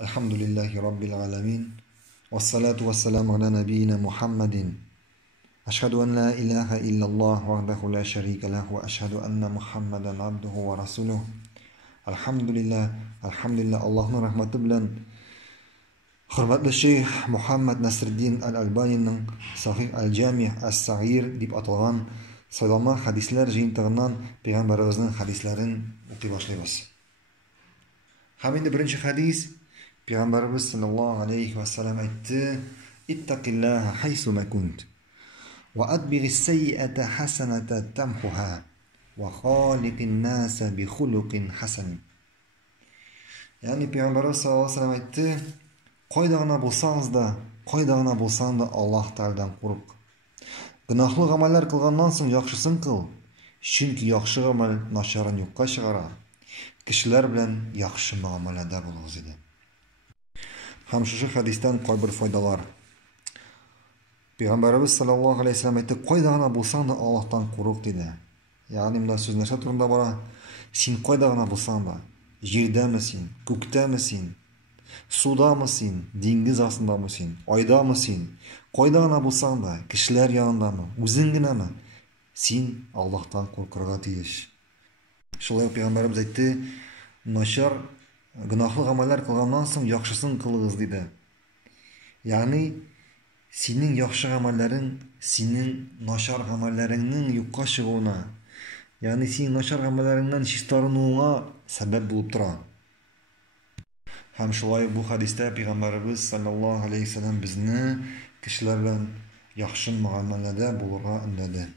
Elhamdülillahi Rabbil alemin. Vessalatu vesselamu ala nebiyyina Muhammedin. Eşhedü en la ilahe illallah vahdehu la şerike leh ve eşhedü enne Muhammeden abduhu ve resuluh. Elhamdülillah, elhamdülillah Allah'ın rahmeti bilen hürmetli Şeyh Muhammed Nasriddin el-Albani'nin Sahih el-Cami' es-Sagir dip atalgan saylama hadisler jıyıntığından Peygamberimizin hadislerin okuy başlayız. Hem indi birinci hadis Peygamberimiz sallallahu aleyhi ve sellem aytdı: "İttaqillaha haysu ma kunt ve adbigis seyyi'ate hasenete temhuha ve khaliqin nase bi hulukin hasen." Yani Peygamberimiz sallallahu aleyhi ve sellem aytdı: "Koydağına bulsanız da Allah Teala'dan korup. Günahlı ameller kılgandan soň yaxşısın kıl. Çünki yaxşı amel naşarın yokka çıgara. Kişiler bilen yaxşı muamelede bulunuz" dedi. Hem şu hadisten koy bir faydalar. Peygamberimiz sallallahu aleyhi ve sellem aytdı: "Koydağına bulsan da Allah'tan koruk" dedi. Yani mında söz näçe turunda bara? Sen koydağına bulsan da, jerde misin, kökte misin, suda mısın, dengiz astında mısın, ayda mısın? Koydağına bulsan da, kişiler yanında mı, özün gine mi? Sen Allah'tan korkurga tiyiş. Şolay Peygamberimiz aytdı: "Naşar günahlı ameller kılgandan soň yaxşısın kılığız" dedi. Yani senin yaxşı amellerin senin naşar amellerinden yokka çıgуuna, yani senin naşar amellerinden şitarınуңа sebep bulup tura. Hem şolay bu hadiste Peygamberimiz sallallahu aleyhi ve sellem bizni kişiler bilen yaxşı muamelede bulurga ündedi.